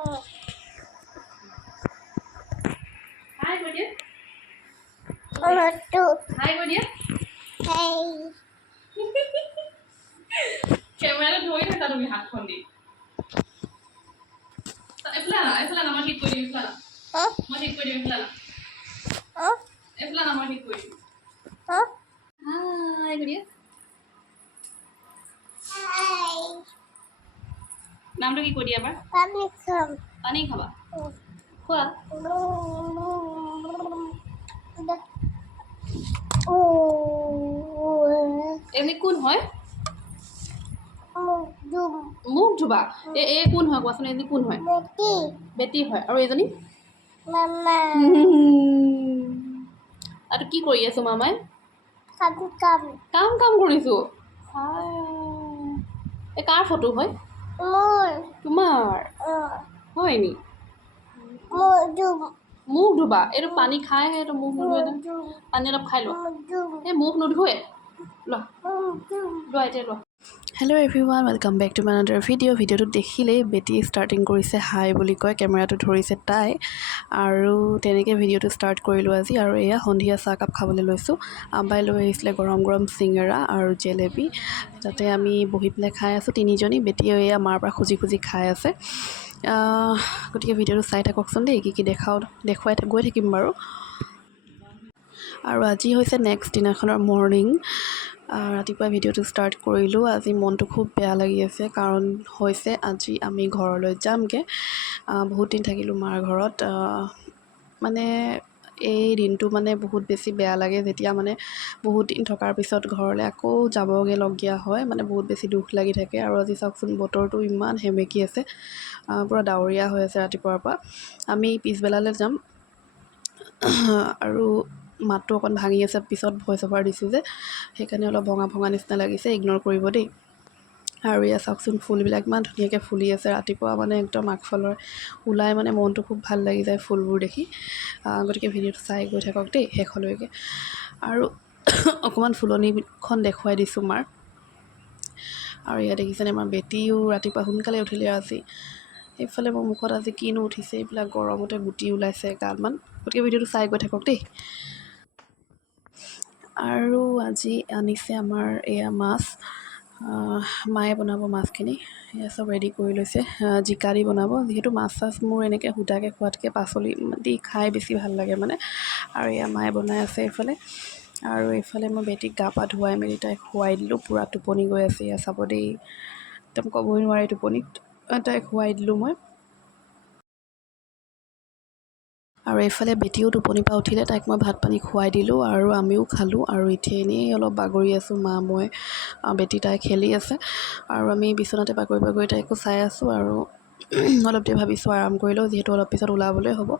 Hi, go dear. Hi, go dear. Camera ধৰি থাকা তুমি হাতখন দি এফলা না মই ঠিক কৰি দিম এফলা মই ঠিক কৰি দিম এফলা না মই ঠিক কৰি দিম হাই গুডিয়া নামটো কি কৈ দিয়া এবাৰ পানী খাবা খোৱা এনে কোন হয় মুখ ধুবা এ কোন হয় কোৱাচোন এজনী কোন হয় বেটি হয় আৰু এজনী মামা আৰু কি কৰি আছো মামাই কাম কৰিছো এই কাৰ ফটো হয় তোমাৰ হয় নি মুখ ধুবা এইটো পানী খাই এইটো মুখ নুধুৱে পানী অলপ খাই লোৱা এই মুখ নুধুৱে লোৱা এতিয়া লোৱা hello' everyone welcome back to my another ভিডিঅ'টো দেখিলেই বেটি ষ্টাৰ্টিং কৰিছে হাই বুলি কয় কেমেৰাটো ধৰিছে তাই আৰু তেনেকৈ ভিডিঅ'টো ষ্টাৰ্ট কৰিলোঁ আজি আৰু এয়া সন্ধিয়া চাহকাপ খাবলৈ লৈছোঁ আম্বাই লৈ আহিছিলে গৰম গৰম চিঙৰা আৰু জেলেপি তাতে আমি বহি পেলাই খাই আছোঁ তিনিজনী বেটিয়ে এয়া মাৰ পৰা খুজি খাই আছে গতিকে ভিডিঅ'টো চাই থাককচোন দেই কি দেখুৱাই গৈ থাকিম বাৰু আৰু আজি হৈছে নেক্সট দিনাখনৰ মৰ্ণিং ৰাতিপুৱা ভিডিঅ'টো ষ্টাৰ্ট কৰিলোঁ আজি মনটো খুব বেয়া লাগি আছে কাৰণ হৈছে আজি আমি ঘৰলৈ যামগৈ বহুত দিন থাকিলোঁ মাৰ ঘৰত মানে এই দিনটো মানে বহুত বেছি বেয়া লাগে যেতিয়া মানে বহুত দিন থকাৰ পিছত ঘৰলৈ আকৌ যাবগৈ লগীয়া হয় মানে বহুত বেছি দুখ লাগি থাকে আৰু আজি চাওকচোন বতৰটো ইমান সেমেকি আছে পূৰা ডাৱৰীয়া হৈ আছে ৰাতিপুৱাৰ পৰা আমি পিছবেলালৈ যাম আৰু মাতটো অকণ ভাঙি আছে পিছত ভইচ অভাৰ দিছোঁ যে সেইকাৰণে অলপ ভঙা নিচিনা লাগিছে ইগন'ৰ কৰিব দেই আৰু এয়া চাওকচোন ফুলবিলাক ইমান ধুনীয়াকৈ ফুলি আছে ৰাতিপুৱা মানে একদম আগফালৰ ওলাই মানে মনটো খুব ভাল লাগি যায় ফুলবোৰ দেখি গতিকে ভিডিঅ'টো চাই গৈ থাকক দেই শেষলৈকে আৰু অকণমান ফুলনিখন দেখুৱাই দিছোঁ মাৰ আৰু ইয়াত দেখিছেনে আমাৰ বেটিও ৰাতিপুৱা সোনকালে উঠিলে আজি এইফালে মোৰ মুখত আজি কিনো উঠিছে এইবিলাক গৰমতে গুটি ওলাইছে এগালমান গতিকে ভিডিঅ'টো চাই গৈ থাকক দেই আৰু আজি আনিছে আমাৰ এয়া মাছ মায়ে বনাব মাছখিনি এয়া চব ৰেডি কৰি লৈছে জিকা দি বনাব যিহেতু মাছ মোৰ এনেকৈ সুদাকৈ খোৱাতকৈ পাচলি দি খাই বেছি ভাল লাগে মানে আৰু এয়া মায়ে বনাই আছে এইফালে আৰু এইফালে মই বেটিক গা পা ধুৱাই মেলি তাইক খুৱাই দিলোঁ পূৰা টোপনি গৈ আছে এয়া চাব দেই একদম ক'বই নোৱাৰি টোপনিত তাইক খুৱাই দিলোঁ মই আৰু এইফালে বেটিও টোপনিৰ পৰা উঠিলে তাইক মই ভাত পানী খুৱাই দিলোঁ আৰু আমিও খালোঁ আৰু এতিয়া এনেই অলপ বাগৰি আছোঁ মা মই বেটি তাই খেলি আছে আৰু আমি বিচনাতে বাগৰি তাইকো চাই আছোঁ আৰু অলপ দেৰি ভাবিছোঁ আৰাম কৰি লওঁ যিহেতু অলপ পিছত ওলাবলৈ হ'ব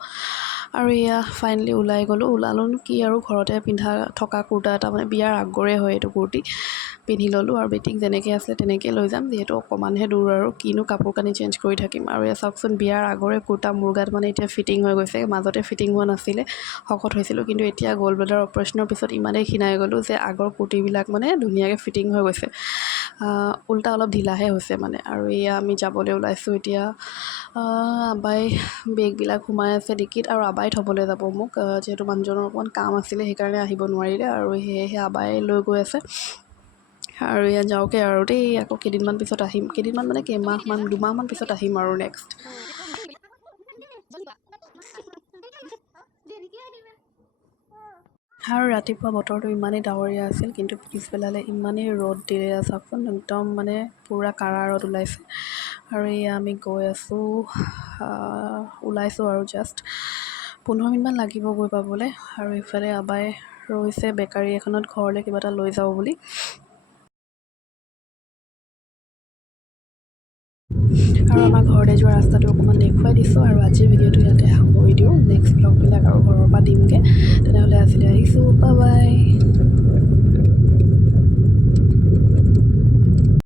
আৰু এয়া ফাইনেলি ওলালোঁ কি আৰু ঘৰতে পিন্ধা থকা কুৰ্তা এটা মানে বিয়াৰ আগৰে হয় এইটো কুৰ্তি পিন্ধি ল'লোঁ আৰু বেটিক যেনেকৈ আছিলে তেনেকৈ লৈ যাম যিহেতু অকণমানহে দূৰ আৰু কিনো কাপোৰ কানি চেঞ্জ কৰি থাকিম আৰু এয়া চাওকচোন বিয়াৰ আগৰে কুৰ্তা মোৰ গাত মানে এতিয়া ফিটিং হৈ গৈছে মাজতে ফিটিং হোৱা নাছিলে শকত হৈছিলোঁ কিন্তু এতিয়া গ'ল্ড ব্লাডাৰ অপাৰেশ্যনৰ পিছত ইমানেই ক্ষীণাই গ'লোঁ যে আগৰ কুৰ্তিবিলাক মানে ধুনীয়াকৈ ফিটিং হৈ গৈছে উল্টা অলপ ঢিলাহে হৈছে মানে আৰু এয়া আমি যাবলৈ ওলাইছোঁ এতিয়া আবাই বেগবিলাক সোমাই আছে ডিকিত আৰু আবাই থ'বলৈ যাব মোক যিহেতু মানুহজনৰ অকণমান কাম আছিলে সেইকাৰণে আহিব নোৱাৰিলে আৰু সেয়েহে আবাই লৈ গৈ আছে আৰু ইয়াত যাওঁকৈ আৰু দেই আকৌ কেইদিনমান পিছত আহিম কেইদিনমান মানে দুমাহমান পিছত আহিম আৰু নেক্সট আৰু ৰাতিপুৱা বতৰটো ইমানেই ডাৱৰীয়া আছিল কিন্তু পিছবেলালৈ ইমানেই ৰ'দ দিলে চাওকচোন একদম মানে পূৰা কাৰা ৰ'দ ওলাইছে আৰু এয়া আমি গৈ আছোঁ ওলাইছোঁ আৰু জাষ্ট 15 মিনিটমান লাগিব গৈ পাবলৈ আৰু ইফালে আবাই ৰৈছে বেকাৰী এখনত ঘৰলৈ কিবা এটা লৈ যাওঁ বুলি আৰু আমাৰ ঘৰলৈ যোৱা ৰাস্তাটো অকণমান দেখুৱাই দিছোঁ আৰু আজিৰ ভিডিঅ'টো ইয়াতে সামৰি দিওঁ নেক্সট ব্লগবিলাক আৰু ঘৰৰ পৰা দিমগৈ তেনেহ'লে আজিলৈ আহিছোঁ বাই